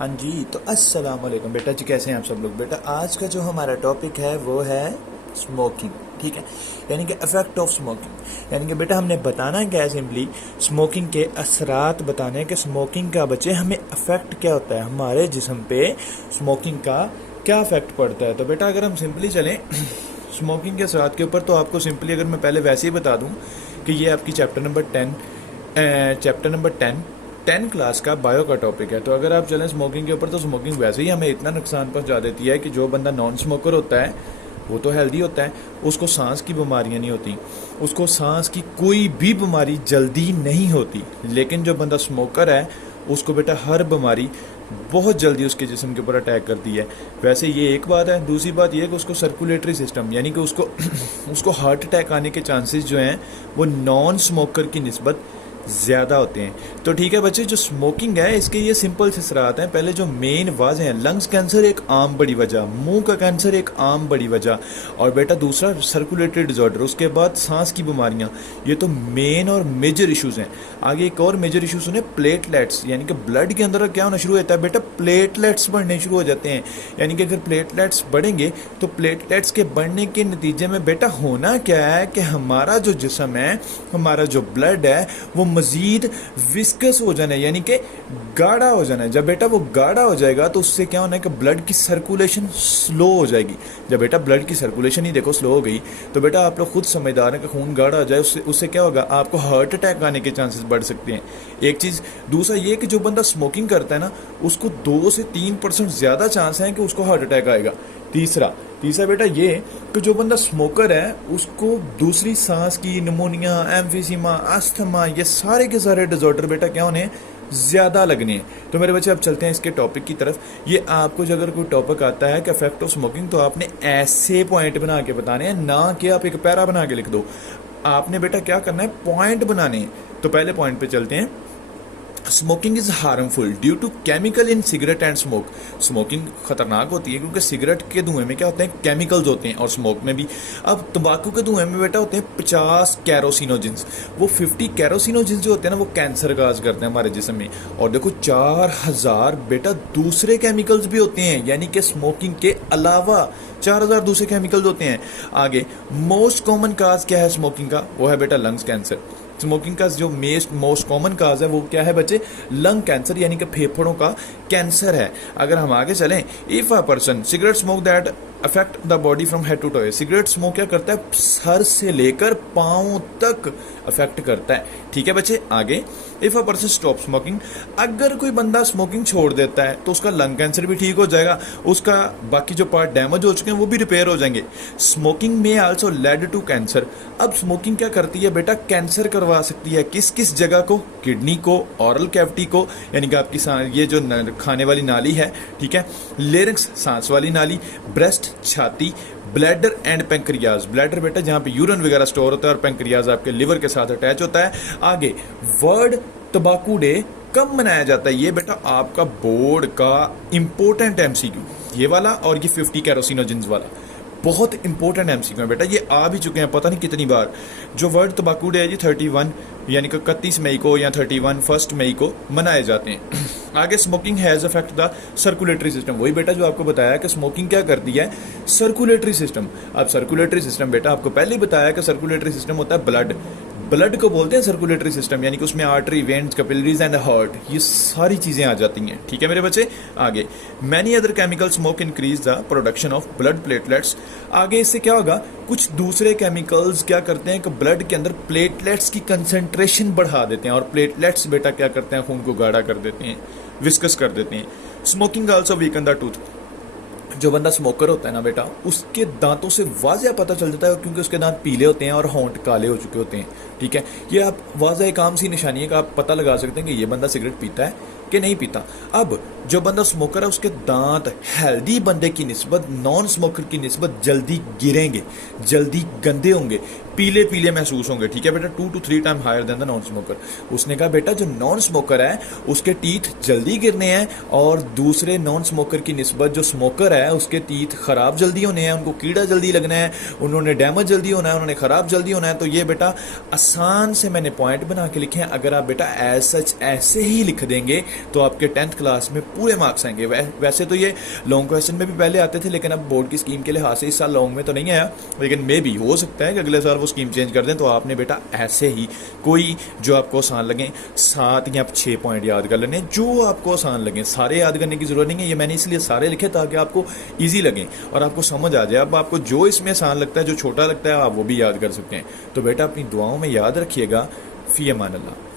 हाँ जी, तो अस्सलाम वालेकुम बेटा जी, कैसे हैं आप सब लोग। बेटा आज का जो हमारा टॉपिक है वो है स्मोकिंग। ठीक है, यानी कि इफेक्ट ऑफ स्मोकिंग। यानी कि बेटा हमने बताना क्या है, सिंपली स्मोकिंग के असरात बताने हैं कि स्मोकिंग का बच्चे हमें इफेक्ट क्या होता है, हमारे जिस्म पे स्मोकिंग का क्या इफेक्ट पड़ता है। तो बेटा अगर हम सिंपली चलें स्मोकिंग के असरात के ऊपर, तो आपको सिंपली अगर मैं पहले वैसे ही बता दूं कि ये आपकी चैप्टर नंबर 10 10 क्लास का बायो का टॉपिक है। तो अगर आप चलें स्मोकिंग के ऊपर, तो स्मोकिंग वैसे ही हमें इतना नुकसान पहुंचा देती है कि जो बंदा नॉन स्मोकर होता है वो तो हेल्दी होता है, उसको सांस की बीमारियां नहीं होती, उसको सांस की कोई भी बीमारी जल्दी नहीं होती। लेकिन जो बंदा स्मोकर है उसको बेटा हर बीमारी बहुत जल्दी उसके जिस्म के ऊपर अटैक करती है। वैसे ये एक बात है। दूसरी बात ये है कि उसको सर्कुलेटरी सिस्टम यानी कि उसको उसको हार्ट अटैक आने के चांसेस जो हैं वो नॉन स्मोकर की निस्बत ज़्यादा होते हैं। तो ठीक है बच्चे, जो स्मोकिंग है इसके ये सिंपल से असरात हैं। पहले जो मेन वाज हैं, लंग्स कैंसर एक आम बड़ी वजह, मुंह का कैंसर एक आम बड़ी वजह, और बेटा दूसरा सर्कुलेटरी डिसऑर्डर, उसके बाद सांस की बीमारियां। ये तो मेन और मेजर इश्यूज हैं। आगे एक और मेजर इशू सुने, प्लेटलेट्स, यानी कि ब्लड के अंदर क्या होना शुरू होता है बेटा, प्लेटलेट्स बढ़ने शुरू हो जाते हैं। यानी कि अगर प्लेटलेट्स बढ़ेंगे तो प्लेटलेट्स के बढ़ने के नतीजे में बेटा होना क्या है कि हमारा जो जिस्म है, हमारा जो ब्लड है वो मजीद विस्कस हो जाना है, यानी कि गाढ़ा हो जाना है। जब बेटा वो गाढ़ा हो जाएगा तो उससे क्या होना है कि ब्लड की सर्कुलेशन स्लो हो जाएगी। जब बेटा ब्लड की सर्कुलेशन ही देखो स्लो हो गई तो बेटा आप लोग खुद समझदार हैं कि खून गाढ़ा हो जाए, उससे क्या होगा, आपको हार्ट अटैक आने के चांसेस बढ़ सकते हैं। एक चीज़। दूसरा ये कि जो बंदा स्मोकिंग करता है ना, उसको 2 से 3% ज़्यादा चांस है कि उसको हार्ट अटैक आएगा। तीसरा बेटा ये कि जो बंदा स्मोकर है उसको दूसरी सांस की निमोनिया, एम्फीसीमा, अस्थमा, ये सारे के सारे डिसऑर्डर बेटा क्या होने ज़्यादा लगने हैं। तो मेरे बच्चे अब चलते हैं इसके टॉपिक की तरफ। ये आपको जो अगर कोई टॉपिक आता है कि इफेक्ट ऑफ स्मोकिंग, तो आपने ऐसे पॉइंट बना के बताने हैं, ना कि आप एक पैरा बना के लिख दो। आपने बेटा क्या करना है, पॉइंट बनाने हैं। तो पहले पॉइंट पे चलते हैं। Smoking is harmful due to chemical in cigarette and smoke. Smoking खतरनाक होती है क्योंकि सिगरेट के धुएं में क्या होते हैं, केमिकल्स होते हैं, और स्मोक में भी। अब तंबाकू के धुएं में बेटा होते हैं 50 कैरोसिनोजिन्स। वो 50 कैरोसिनोजिन्स जो होते हैं ना, वो कैंसर काज करते हैं हमारे जिस्म में। और देखो 4000 बेटा दूसरे केमिकल्स भी होते हैं, यानी कि स्मोकिंग के अलावा 4000 दूसरे केमिकल्स होते हैं। आगे मोस्ट कॉमन काज क्या है स्मोकिंग का, वो है बेटा लंग्स कैंसर। स्मोकिंग का जो मोस्ट कॉमन काज है वो क्या है बच्चे, लंग कैंसर, यानी कि फेफड़ों का कैंसर है। अगर हम आगे चलें, if a person cigarette smoke that affect the body from head to toe. Cigarette smoke क्या करता है, सर से लेकर पांव तक अफेक्ट करता है। ठीक है बच्चे। आगे, if a person stop smoking, अगर कोई बंदा स्मोकिंग छोड़ देता है तो उसका लंग कैंसर भी ठीक हो जाएगा, उसका बाकी जो पार्ट डैमेज हो चुके हैं वो भी रिपेयर हो जाएंगे। स्मोकिंग में आल्सो लेड टू कैंसर। अब स्मोकिंग क्या करती है बेटा, कैंसर करवा सकती है। किस किस जगह को, किडनी को, ऑरल कैविटी को, यानी कि आपकी ये जो खाने वाली नाली है, ठीक है, लेरिंक्स सांस वाली नाली, ब्रेस्ट छाती, ब्लैडर एंड पेंक्रियाज। ब्लैडर बेटा जहां पे यूरिन वगैरह स्टोर होता है, और पेंक्रियाज आपके लिवर के साथ अटैच होता है। आगे, वर्ल्ड तंबाकू डे कब मनाया जाता है, ये बेटा आपका बोर्ड का इंपॉर्टेंट एमसीक्यू, ये वाला और ये 50 कैरोसिनोजिन्स वाला बहुत इंपॉर्टेंट एमसीक्यू है बेटा। ये आ भी चुके हैं पता नहीं कितनी बार। जो वर्ल्ड तंबाकू डे है जी 31 यानी कि 31 मई को या 1 मई को मनाए जाते हैं। आगे, smoking has affect the circulatory system. वही बेटा जो आपको बताया कि स्मोकिंग क्या करती है, सर्कुलेटरी सिस्टम। अब सर्कुलेटरी सिस्टम बेटा आपको पहले ही बताया कि सर्कुलेटरी सिस्टम होता है ब्लड को बोलते हैं सर्कुलेटरी सिस्टम, यानी कि उसमें artery, veins, capillaries and heart, ये सारी चीजें आ जाती हैं। ठीक है मेरे बच्चे। आगे, many other chemical smoke increase the production of blood platelets. आगे इससे क्या होगा, कुछ दूसरे केमिकल्स क्या करते हैं कि ब्लड के अंदर प्लेटलेट्स की कंसेंट्रेशन बढ़ा देते हैं, और प्लेटलेट्स बेटा क्या करते हैं, खून को गाढ़ा कर देते हैं, विस्कस कर देते हैं। Smoking also weaken the tooth. जो बंदा स्मोकर होता है ना बेटा, उसके दांतों से वाज़ह पता चल जाता है, क्योंकि उसके दांत पीले होते हैं और होंठ काले हो चुके होते हैं। ठीक है, ये आप वाज़ह एक आम सी निशानी है कि आप पता लगा सकते हैं कि ये बंदा सिगरेट पीता है कि नहीं पीता। अब जो बंदा स्मोकर है उसके दांत हेल्दी बंदे की निस्बत नॉन स्मोकर की निस्बत जल्दी गिरेंगे, जल्दी गंदे होंगे, पीले पीले महसूस होंगे। ठीक है बेटा, 2 to 3 time higher than the non smoker. उसने कहा बेटा जो नॉन स्मोकर है उसके टीथ जल्दी गिरने हैं, और दूसरे नॉन स्मोकर की निस्बत जो स्मोकर है उसके टीथ खराब जल्दी होने हैं, उनको कीड़ा जल्दी लगना है, उन्होंने डैमेज जल्दी होना है, उन्होंने खराब जल्दी होना है। तो ये बेटा आसान से मैंने पॉइंट बना के लिखे हैं। अगर आप बेटा एज सच ऐसे ही लिख देंगे तो आपके 10th क्लास में पूरे मार्क्स आएंगे। वैसे तो ये लॉन्ग क्वेश्चन में भी पहले आते थे, लेकिन अब बोर्ड की स्कीम के लिहाज से इस साल लॉन्ग में तो नहीं आया, लेकिन मे भी हो सकता है कि अगले साल वो स्कीम चेंज कर दें। तो आपने बेटा ऐसे ही कोई जो आपको आसान लगे 7 या 6 पॉइंट याद कर लेने, जो आपको आसान लगे। सारे याद करने की जरूरत नहीं है, ये मैंने इसलिए सारे लिखे ताकि आपको ईजी लगे और आपको समझ आ जाए। अब आपको जो इसमें आसान लगता है, जो छोटा लगता है, आप वो भी याद कर सकते हैं। तो बेटा अपनी दुआओं में याद रखिएगा। फी अमान अल्लाह।